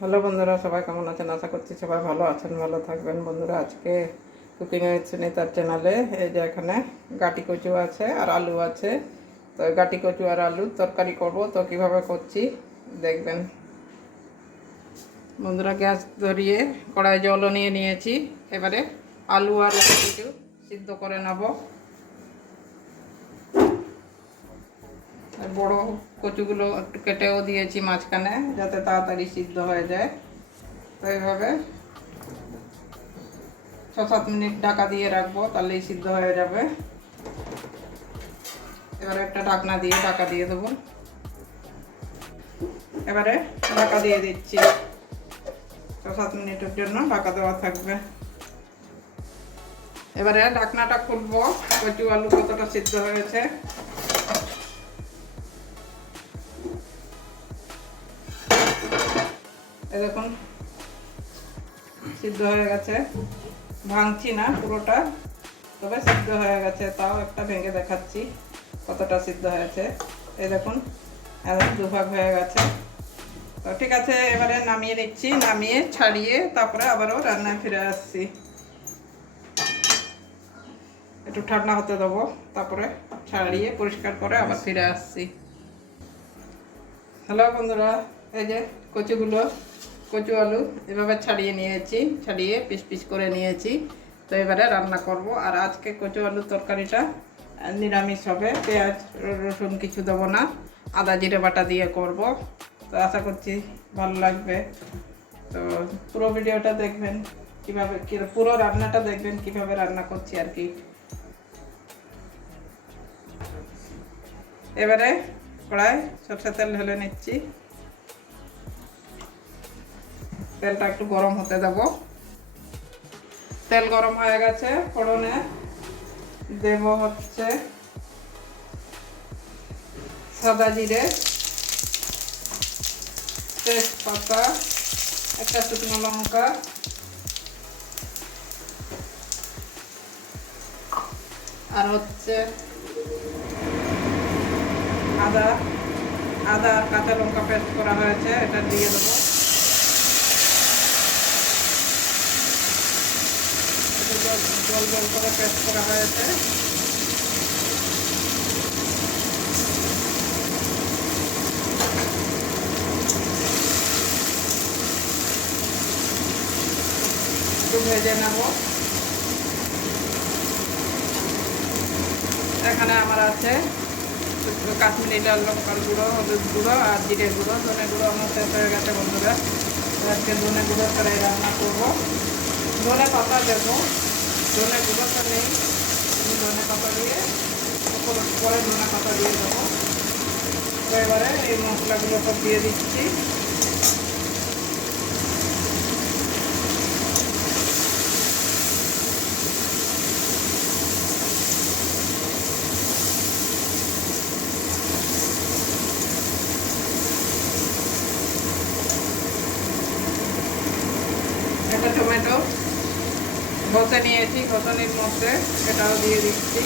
Hello বন্ধুরা, সবাই কেমন আছেন? আশা করছি সবাই ভালো আছেন, ভালো থাকবেন। বন্ধুরা, আজকে কুকিং উইথ তার চ্যানেলে এই যে এখানে গাটি কচু আছে আর আলু আছে। তো গাটি কচু আর আলু তরকারি করব। তো কীভাবে করছি দেখবেন। বন্ধুরা, গ্যাস ধরিয়ে কড়াই জলও নিয়ে নিয়েছি। এবারে আলু আর কিছু সিদ্ধ করে নেব। বড় কচুগুলো একটু কেটেও দিয়েছি মাঝখানে যাতে তাড়াতাড়ি সিদ্ধ হয়ে যায়। তো এইভাবে ছ সাত মিনিট ঢাকা দিয়ে রাখব, তাহলেই সিদ্ধ হয়ে যাবে। এবারে একটা ঢাকনা দিয়ে ঢাকা দিয়ে দেবো। এবারে ঢাকা দিয়ে দিচ্ছি। ছ সাত মিনিটের জন্য ঢাকা দেওয়া থাকবে। এবারে ঢাকনাটা খুলবো, কচু আলু কতটা সিদ্ধ হয়েছে। দেখুন, সিদ্ধ হয়ে গেছে। ভাঙছি না পুরোটা, তবে সিদ্ধ হয়ে গেছে। তাও একটা ভেঙে দেখাচ্ছি কতটা সিদ্ধ হয়েছে। এই দেখুন দুভাগ হয়ে গেছে। তো ঠিক আছে, এবারে নামিয়ে নিচ্ছি, নামিয়ে ছাড়িয়ে তারপরে আবারও রান্নায় ফিরে আসছি। একটু ঠান্ডা হতে দেবো, তারপরে ছাড়িয়ে পরিষ্কার করে আবার ফিরে আসছি। হ্যালো বন্ধুরা এই যে কচুগুলো, কচু আলু এভাবে ছাড়িয়ে নিয়েছি, ছাড়িয়ে পিস পিস করে নিয়েছি। তো এবারে রান্না করব। আর আজকে কচু আলু তরকারিটা নিরামিষ হবে। পেঁয়াজ, রসুন কিছু দেবো না। আদা, জিরে বাটা দিয়ে করব। তো আশা করছি ভালো লাগবে। তো পুরো ভিডিওটা দেখবেন কীভাবে পুরো রান্নাটা দেখবেন কীভাবে রান্না করছি আর কি। এবারে কড়াই সরষের তেল ঢেলে নিচ্ছি। তেলটা একটু গরম হতে দেব। তেল গরম হয়ে গেছে, ফোড়নে। দেব হচ্ছে সাদা জিরে, তেজপাতা, একটা শুকনো লঙ্কা। আর হচ্ছে আদা আদা আর কাঁচা লঙ্কা পেস্ট করা হয়েছে, এটা দিয়ে দেবো। জল জল করে পেস্ট করা হয়েছে। ভেজে নেব। এখানে আমার আছে কাশ্মীরি লাল লঙ্কার গুঁড়ো, হলুদ গুঁড়ো আর জিরে গুঁড়ো। ধনে গুঁড়ো আমার শেষ হয়ে গেছে বন্ধুরা। আজকে ধনে গুঁড়ো করে রান্না করব। ধনে পাতা দেবো। ধনে গুঁড়ো তো নেই ধনে পাতা দিয়ে পরে ধনে পাতা দিয়ে দেবো। তো এবারে এই মশলাগুলো সব দিয়ে দিচ্ছি। একটা টমেটো। ঘষে নিয়েছি, ঘষানির মধ্যে এটাও দিয়ে দিচ্ছি।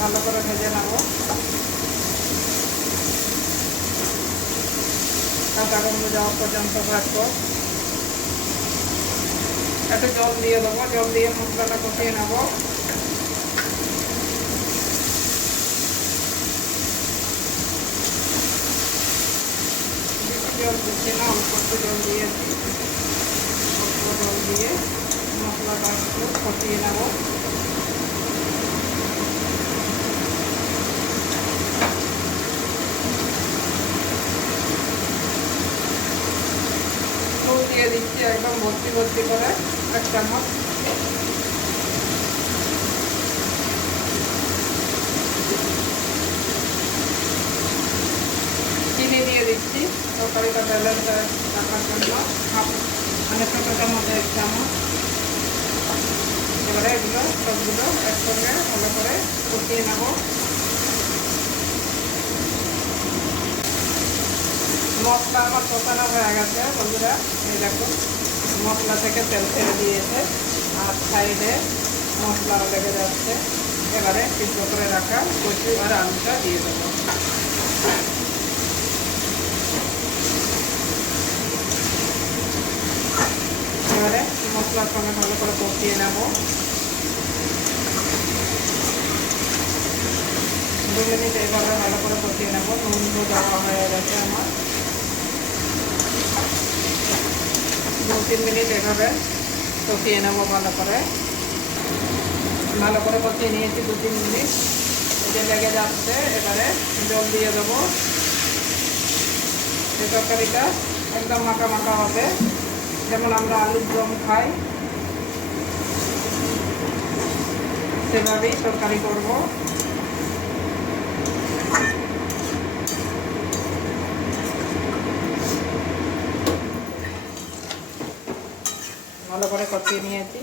ভালো করে ভেজে নেব। কাঁচা গন্ধ যাওয়া পর্যন্ত ভাজবো একটু জল দিয়ে দেবো, জল দিয়ে মশলাটা কষিয়ে নেব। জল দিচ্ছি না অল্প একটু জল দিয়েছি অল্প জল দিয়ে মশলাটা একটু কষিয়ে নেব দিয়ে দিচ্ছি একদম ভর্তি ভর্তি করে এক চামচ চিনি দিয়ে দিচ্ছি তরকারিটা ব্যালেন্স রাখার জন্য মানে ছোটো চামচ এক চামচ এবারে এগুলো সবগুলো একসঙ্গে ভালো করে কষিয়ে নেব মশলা আমার কষানো হয়ে গেছে বন্ধুরা এই দেখুন মশলা থেকে তেল ছেড়ে দিয়েছে আর সাইডে মশলা লেগে যাচ্ছে। এবারে সিদ্ধ করে রাখা কচু আর আলুটা দিয়ে দেবো। এবারে মশলার সঙ্গে ভালো করে কষিয়ে নেব। দু মিনিট এভাবে ভালো করে কষিয়ে নেব। নুন তো দেওয়া হয়ে গেছে আমার। দু তিন মিনিট এভাবে কষিয়ে নেব ভালো করে। ভালো করে কষিয়ে নিয়েছি দু তিন মিনিট। যে লেগে যাচ্ছে, এবারে জল দিয়ে দেবো। তরকারিটা একদম মাখা মাখা হবে। যেমন আমরা আলুর দম খাই, সেভাবেই তরকারি করব। ভালো করে কষিয়ে নিয়েছি।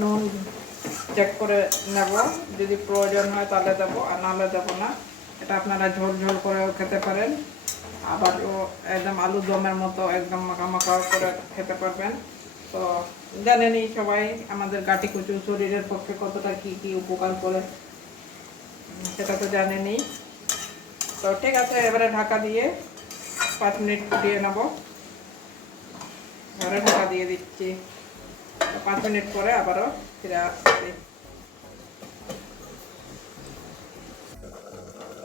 নুন চেক করে নেব। যদি প্রয়োজন হয় তাহলে দেবো, আর নাহলে দেবো না। এটা আপনারা ঝোল ঝোল করেও খেতে পারেন। আবার ও একদম আলু দমের মতো একদম মাখা করে খেতে পারবেন। তো জানেনই সবাই আমাদের গাটি কুচু শরীরের পক্ষে কতটা কি কি উপকার করে, সেটা তো জানেনই তো ঠিক আছে, এবারে ঢাকা দিয়ে পাঁচ মিনিট ফুটিয়ে নেব। এবারে ঢাকা দিয়ে দিচ্ছি। পাঁচ মিনিট পরে আবারও ফিরে আসছি।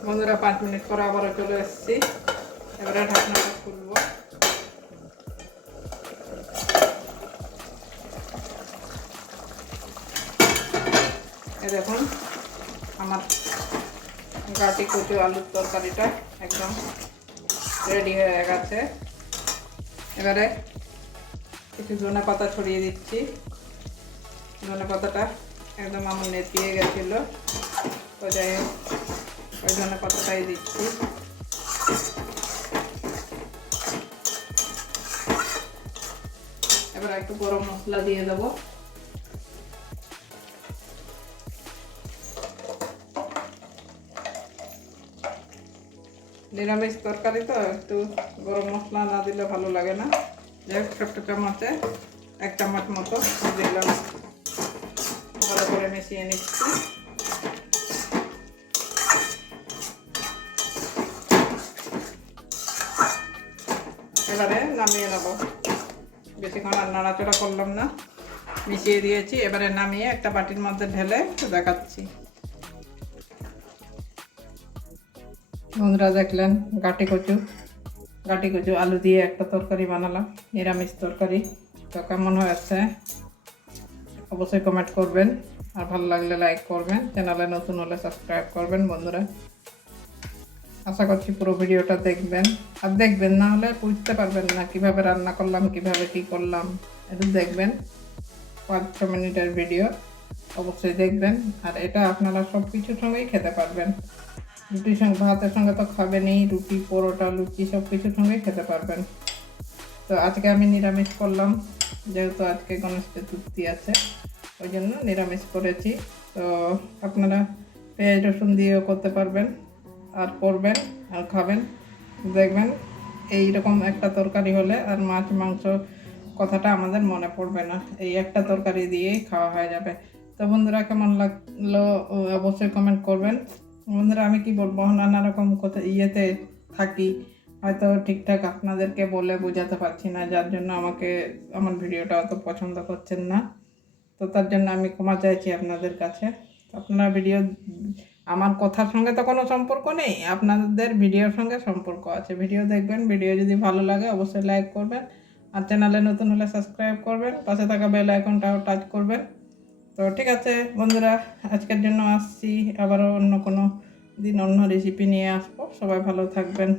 বন্ধুরা, পাঁচ মিনিট পরে আবারও চলে এসেছি। এবারে ঢাকনাটা খুলবো। দেখুন, আমার গাটি কচু আলুর তরকারিটা একদম রেডি হয়ে গেছে। এবারে কিছু ধনে পাতা ছড়িয়ে দিচ্ছি। ধনে পাতাটা একদম আমার নেতিয়ে গেছিল। তো যাই হোক, ওই ধনে পাতাটাই দিচ্ছি। একটু গরম মশলা দিয়ে দেবো। নিরামিষ তরকারি তো, একটু গরম মশলা না দিলে ভালো লাগে না। যাই হোক ছোট্ট চামচে এক চামচ মতো দিলাম। ভালো করে মিশিয়ে নিচ্ছি। এবারে নামিয়ে নেব। বেশিক্ষণ আর নাড়াচড়া করলাম না। মিশিয়ে দিয়েছি, এবারে নামিয়ে একটা বাটির মধ্যে ঢেলে দেখাচ্ছি। বন্ধুরা দেখলেন, গাটি কচু। গাটি কচু, আলু দিয়ে একটা তরকারি বানালাম, নিরামিষ তরকারি। তো কেমন হয়েছে? অবশ্যই কমেন্ট করবেন। আর ভালো লাগলে লাইক করবেন। চ্যানেলে নতুন হলে সাবস্ক্রাইব করবেন বন্ধুরা। আশা করছি পুরো ভিডিওটা দেখবেন। আর দেখবেন, না হলে বুঝতে পারবেন না কীভাবে রান্না করলাম, কীভাবে কি করলাম। একটু দেখবেন পাঁচ ছ মিনিটের ভিডিও, অবশ্যই দেখবেন। আর এটা আপনারা সব কিছুর সঙ্গেই খেতে পারবেন। রুটির সঙ্গে, ভাতের সঙ্গে তো খাবেনই, রুটি, পরোটা, লুচি সব কিছুর সঙ্গেই খেতে পারবেন। তো আজকে আমি নিরামিষ করলাম, যেহেতু আজকে গণেশ চতুর্থী আছে, ওই জন্য নিরামিষ করেছি। তো আপনারা পেঁয়াজ রসুন দিয়েও করতে পারবেন। আর করবেন আর খাবেন। দেখবেন এই রকম একটা তরকারি হলে আর মাছ মাংস কথাটা আমাদের মনে পড়বে না। এই একটা তরকারি দিয়েই খাওয়া হয়ে যাবে। তো বন্ধুরা, কেমন লাগল অবশ্যই কমেন্ট করবেন। বন্ধুরা, আমি কি বলব? নানা রকম কথা ইয়েতে থাকি। হয়তো ঠিকঠাক আপনাদেরকে বলে বোঝাতে পারছি না, যার জন্য আমাকে আমার ভিডিওটা অত পছন্দ করছেন না। তো তার জন্য আমি ক্ষমা চাইছি আপনাদের কাছে। আপনারা ভিডিও আমার কথার সঙ্গে তো কোনো সম্পর্ক নেই, আপনাদের ভিডিওর সঙ্গে সম্পর্ক আছে। ভিডিও দেখবেন, ভিডিও যদি ভালো লাগে অবশ্যই লাইক করবেন, আর চ্যানেলে নতুন হলে সাবস্ক্রাইব করবেন, পাশে থাকা বেল আইকনটাও টাচ করবেন। তো ঠিক আছে বন্ধুরা, আজকের জন্য আসছি, আবারও অন্য কোনো দিন অন্য রেসিপি নিয়ে আসব। সবাই ভালো থাকবেন।